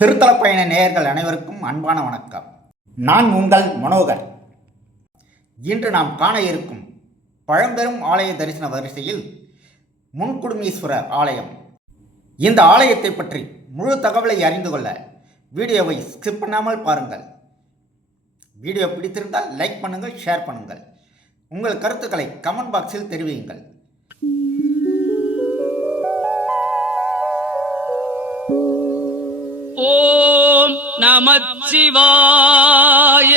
திருத்தல பயண நேயர்கள் அனைவருக்கும் அன்பான வணக்கம். நான் உங்கள் மனோகர். இன்று நாம் காண இருக்கும் பழம்பெரும் ஆலய தரிசன வரிசையில் முன்குடுமீஸ்வரர் ஆலயம். இந்த ஆலயத்தை பற்றி முழு தகவலை அறிந்து கொள்ள வீடியோவை ஸ்கிப் பண்ணாமல் பாருங்கள். வீடியோ பிடித்திருந்தால் லைக் பண்ணுங்கள், ஷேர் பண்ணுங்கள். உங்கள் கருத்துக்களை கமெண்ட் பாக்ஸில் தெரிவியுங்கள். ஓம் நமச்சிவாய.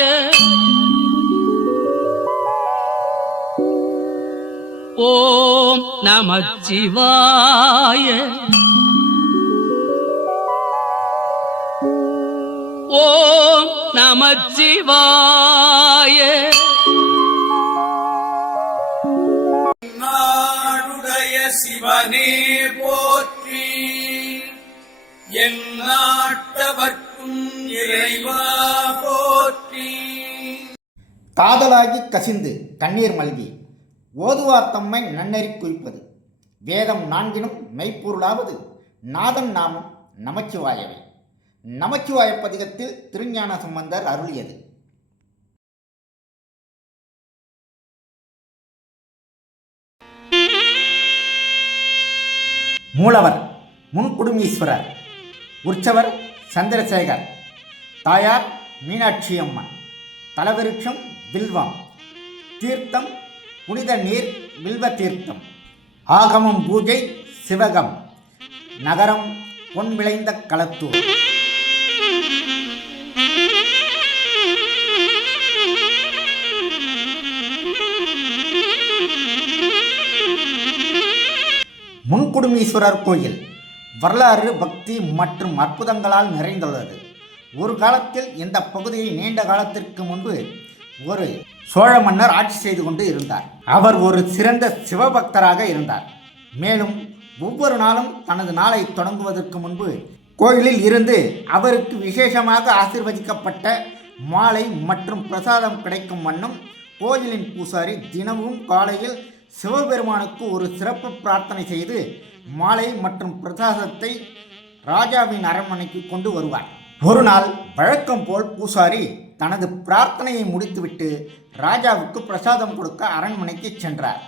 ஓம் நமச்சிவாய. ஓம் நமச்சிவாய. நாடுடைய சிவனே போற்றி, என் நாட்டவர்க்கும் இறைவா போற்றி. காதலாகி கசிந்து கண்ணீர் மல்கி ஓதுவார் தம்மை நன்னெறி குறிப்பது, வேதம் நான்கினும் மெய்ப்பொருளாவது நாதன் நாமம் நமச்சிவாயவை. நமச்சிவாய பதிகத்தில் திருஞான சம்பந்தர் அருளியது. மூலவர் முன்குடுமீஸ்வரர், உற்சவர் சந்திரசேகர், தாயார் மீனாட்சி அம்மன், தலவிருட்சம் வில்வம், தீர்த்தம் புனித நீர் வில்வ தீர்த்தம், ஆகமம் பூஜை சிவகம், நகரம் பொன் விளைந்த களத்தூர். முன்குடுமீஸ்வரர் கோயில் வரலாறு, பக்தி மற்றும் அற்புதங்களால் நிறைந்துள்ளது. ஒரு காலத்தில் இந்த பகுதியை நீண்ட காலத்திற்கு முன்பு ஒரு சோழ மன்னர் ஆட்சி செய்து கொண்டு இருந்தார். அவர் ஒரு சிறந்த சிவபக்தராக இருந்தார். மேலும் ஒவ்வொரு நாளும் தனது நாளை தொடங்குவதற்கு முன்பு கோயிலில் இருந்து அவருக்கு விசேஷமாக ஆசீர்வதிக்கப்பட்ட மாலை மற்றும் பிரசாதம் கிடைக்கும் வண்ணம் கோயிலின் பூசாரி தினமும் காலையில் சிவபெருமானுக்கு ஒரு சிறப்பு பிரார்த்தனை செய்து மாலை மற்றும் பிரசாதத்தை ராஜாவின் அரண்மனைக்கு கொண்டு வருவார். ஒரு நாள் வழக்கம் போல் பூசாரி தனது பிரார்த்தனையை முடித்துவிட்டு ராஜாவுக்கு பிரசாதம் கொடுக்க அரண்மனைக்கு சென்றார்.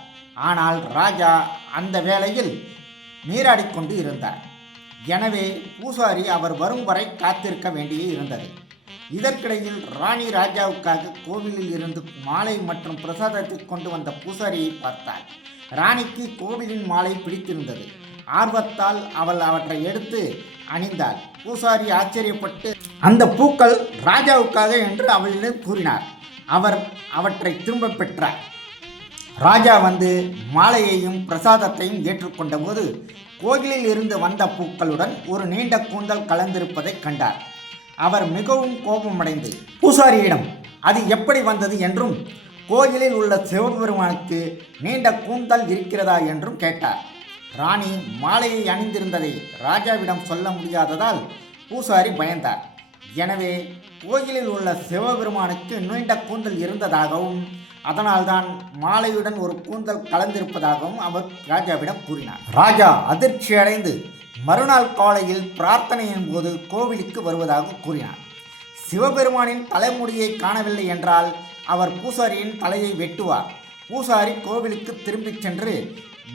ஆனால் ராஜா அந்த வேளையில் நீராடிக்கொண்டு இருந்தார். எனவே பூசாரி அவர் வரும் வரை காத்திருக்க வேண்டியே இருந்தது. இதற்கிடையில் ராணி ராஜாவுக்காக கோவிலில் இருந்து மாலை மற்றும் பிரசாதத்தை கொண்டு வந்த பூசாரியை பார்த்தார். ராணிக்கு கோவிலின் மாலை பிடித்திருந்தது. ஆர்வத்தால் அவள் அவற்றை எடுத்து அணிந்தாள். பூசாரி ஆச்சரியப்பட்டு அந்த பூக்கள் ராஜாவுக்காக என்று அவளிடம் கூறினார். அவர் அவற்றை திரும்ப பெற்றார். ராஜா வந்து மாலையையும் பிரசாதத்தையும் ஏற்றுக்கொண்ட போது கோவிலில் இருந்து வந்த பூக்களுடன் ஒரு நீண்ட கூந்தல் கலந்திருப்பதை கண்டார். அவர் மிகவும் கோபமடைந்து பூசாரியிடம் அது எப்படி வந்தது என்றும் கோயிலில் உள்ள சிவபெருமானுக்கு நீண்ட கூந்தல் இருக்கிறதா என்றும் கேட்டார். ராணி மாலையை அணிந்திருந்ததை ராஜாவிடம் சொல்ல முடியாததால் பூசாரி பயந்தார். எனவே கோயிலில் உள்ள சிவபெருமானுக்கு நீண்ட கூந்தல் இருந்ததாகவும் அதனால்தான் மாலையுடன் ஒரு கூந்தல் கலந்திருப்பதாகவும் அவர் ராஜாவிடம் கூறினார். ராஜா அதிர்ச்சி அடைந்து மறுநாள் காலையில் பிரார்த்தனையின் போது கோவிலுக்கு வருவதாக கூறினார். சிவபெருமானின் தலைமுடியை காணவில்லை என்றால் அவர் பூசாரியின் தலையை வெட்டுவார். பூசாரி கோவிலுக்கு திரும்பிச் சென்று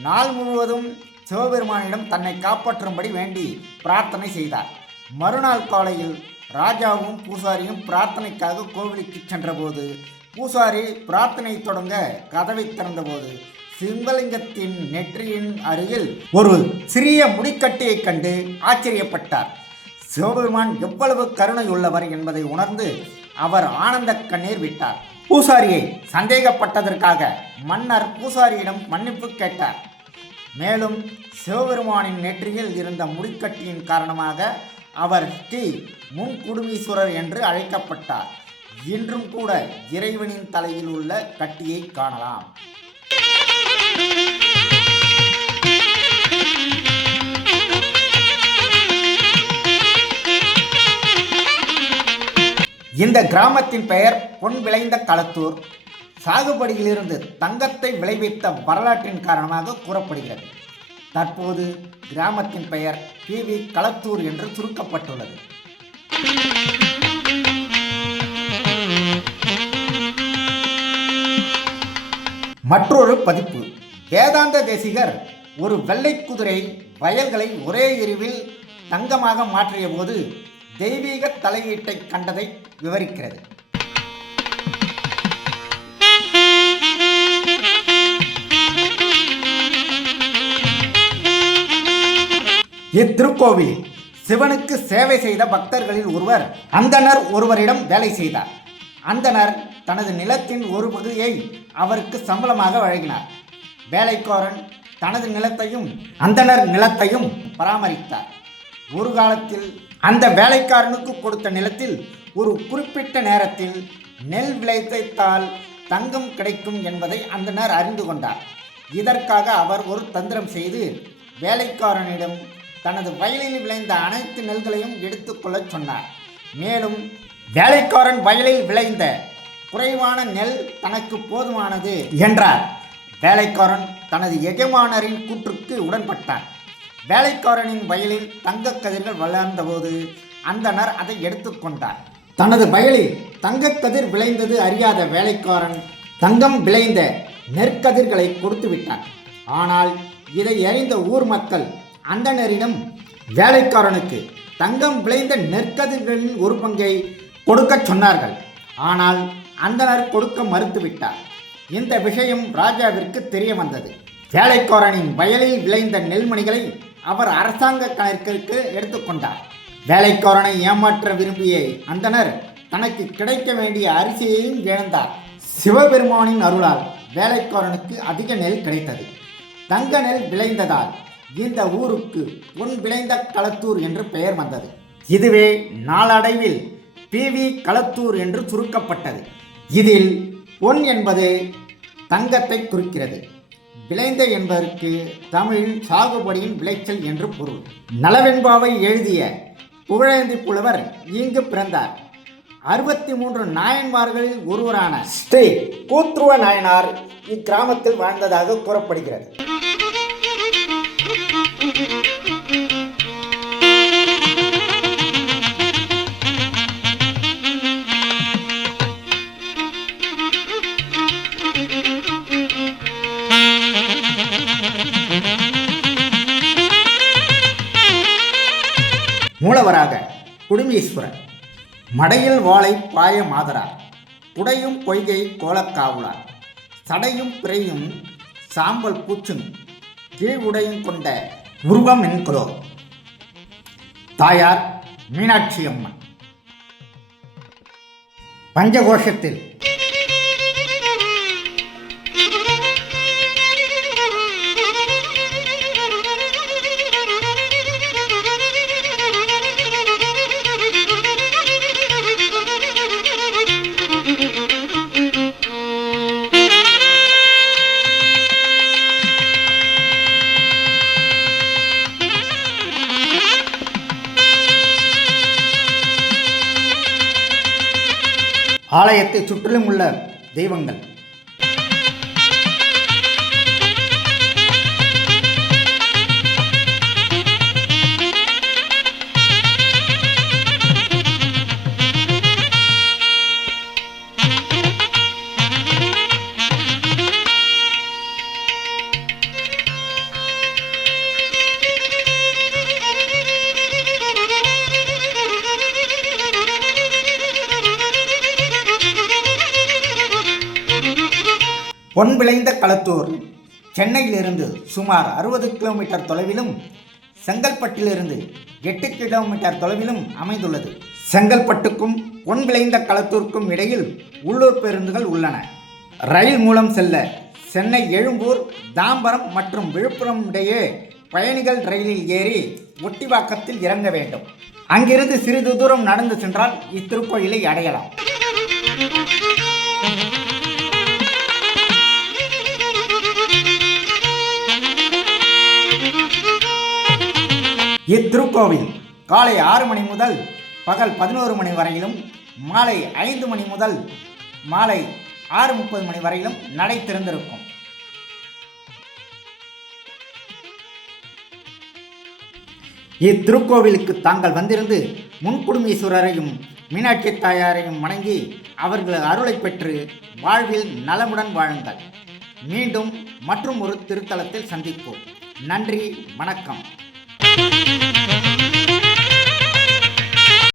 நாள் முழுவதும் சிவபெருமானிடம் தன்னை காப்பாற்றும்படி வேண்டி பிரார்த்தனை செய்தார். மறுநாள் காலையில் ராஜாவும் பூசாரியும் பிரார்த்தனைக்காக கோவிலுக்கு சென்றபோது பூசாரி பிரார்த்தனை தொடங்க கதவை திறந்தபோது சிவலிங்கத்தின் நெற்றியின் அருகில் ஒரு சிறிய முடிக்கட்டியை கண்டு ஆச்சரியப்பட்டார். சிவபெருமான் எவ்வளவு கருணை உள்ளவர் என்பதை உணர்ந்து அவர் ஆனந்த கண்ணீர் விட்டார். பூசாரியை சந்தேகப்பட்டதற்காக மன்னர் பூசாரியிடம் மன்னிப்பு கேட்டார். மேலும் சிவபெருமானின் நெற்றியில் இருந்த முடிக்கட்டியின் காரணமாக அவர் ஸ்ரீ முன்குடுமீஸ்வரர் என்று அழைக்கப்பட்டார். இன்றும் கூட இறைவனின் தலையில் உள்ள கட்டியை காணலாம். இந்த கிராமத்தின் பெயர் பொன் விளைந்த களத்தூர். சாகுபடியிலிருந்து தங்கத்தை விளைவித்த வரலாற்றின் காரணமாக கூறப்படுகிறது. தற்போது கிராமத்தின் பெயர் PV களத்தூர் என்று சுருக்கப்பட்டுள்ளது. மற்றொரு பதிப்பு. வேதாந்த தேசிகர் ஒரு வெள்ளை குதிரை வயல்களை ஒரே எரிவில் தங்கமாக மாற்றிய போது தெய்வீக தலையீட்டை கண்டதை விவரிக்கிறது. இத்திருக்கோவிலில் சிவனுக்கு சேவை செய்த பக்தர்களில் ஒருவர் அந்தணர் ஒருவரிடம் வேலை செய்தார். அந்தணர் தனது நிலத்தின் ஒரு பகுதியை அவருக்கு சம்பளமாக வழங்கினார். வேலைக்காரன் தனது நிலத்தையும் அந்தணர் நிலத்தையும் பராமரித்தார். ஒரு காலத்தில் அந்த வேலைக்காரனுக்கு கொடுத்த நிலத்தில் ஒரு குறிப்பிட்ட நேரத்தில் நெல் விளைத்தால் தங்கம் கிடைக்கும் என்பதை அந்தணர் அறிந்து கொண்டார். இதற்காக அவர் ஒரு தந்திரம் செய்து வேலைக்காரனிடம் தனது வயலில் விளைந்த அனைத்து நெல்களையும் எடுத்துக்கொள்ள சொன்னார். மேலும் வேலைக்காரன் வயலில் விளைந்த குறைவான நெல் தனக்கு போதுமானது என்றார். வேலைக்காரன் தனது எஜமானரின் கூற்றுக்கு உடன்பட்டார். வேலைக்காரனின் வயலில் தங்க கதிர்கள் வளர்ந்தபோது அந்தணர் அதை எடுத்துக்கொண்டார். தனது வயலில் தங்கக்கதிர் விளைந்தது அறியாத வேலைக்காரன் தங்கம் விளைந்த நெற்கதிர்களை கொடுத்து விட்டார். ஆனால் இதை அறிந்த ஊர் மக்கள் அந்தணரிடம் வேலைக்காரனுக்கு தங்கம் விளைந்த நெற்கதிர்களில் ஒரு பங்கை கொடுக்க சொன்னார்கள். ஆனால் அந்தணர் கொடுக்க மறுத்துவிட்டார். இந்த விஷயம் ராஜாவிற்கு தெரிய வந்தது. வேலைக்காரனின் வயலில் விளைந்த நெல்மணிகளை அவர் அரசாங்க கணக்கிற்கு எடுத்துக்கொண்டார். வேலைக்காரனை ஏமாற்ற விரும்பிய அந்தணர் தனக்கு கிடைக்க வேண்டிய அரிசியையும் இழந்தார். சிவபெருமானின் அருளால் வேலைக்காரனுக்கு அதிக நெல் கிடைத்தது. தங்க நெல் விளைந்ததால் இந்த ஊருக்கு பொன் விளைந்த களத்தூர் என்று பெயர் வந்தது. இதுவே நாளடைவில் பிவி களத்தூர் என்று சுருக்கப்பட்டது. இதில் பொன் என்பது தங்கத்தை குறிக்கிறது. விளைந்த என்பதற்கு தமிழில் சாகுபடியின் விளைச்சல் என்று பொருள். நலவெண்பாவை எழுதிய புகழேந்தி புலவர் இங்கு பிறந்தார். 63 நாயன்மார்களில் ஒருவரான ஸ்ரீ கூத்துருவ நாயனார் இக்கிராமத்தில் வாழ்ந்ததாக கூறப்படுகிறது. மூலவராக குடுமீஸ்வரர், மடையில் வாளை பாய மாதரார், குடையும் பொய்கை கோலக்காவுளார், சடையும் பிறையும் சாம்பல் பூச்சும் கீழ் உடையும் கொண்ட உருவம் என்கிறோ. தாயார் மீனாட்சி அம்மன். பஞ்சகோஷத்தில் ஆலயத்தை சுற்றிலும் உள்ள தெய்வங்கள். பொன் விளைந்த களத்தூர் சென்னையிலிருந்து சுமார் 60 கிலோமீட்டர் தொலைவிலும் செங்கல்பட்டிலிருந்து 8 கிலோமீட்டர் தொலைவிலும் அமைந்துள்ளது. செங்கல்பட்டுக்கும் பொன் விளைந்த களத்தூருக்கும் இடையில் உள்ளூர் பேருந்துகள் உள்ளன. ரயில் மூலம் செல்ல சென்னை எழும்பூர், தாம்பரம் மற்றும் விழுப்புரம் இடையே பயணிகள் ரயிலில் ஏறி ஒட்டிவாக்கத்தில் இறங்க வேண்டும். அங்கிருந்து சிறிது தூரம் நடந்து சென்றால் இத்திருக்கோயிலை அடையலாம். இத்திருக்கோவில் காலை 6 மணி முதல் பகல் 11 மணி வரையிலும், மாலை 5 மணி முதல் மாலை 6:30 மணி வரையிலும் நடை திறந்திருக்கும். இத்திருக்கோவிலுக்கு தாங்கள் வந்திருந்து முன்குடுமீஸ்வரரையும் மீனாட்சி தாயாரையும் வணங்கி அவர்கள் அருளை பெற்று வாழ்வில் நலமுடன் வாழுங்கள். மீண்டும் மற்றும் ஒரு திருத்தலத்தில் சந்திப்போம். நன்றி, வணக்கம்.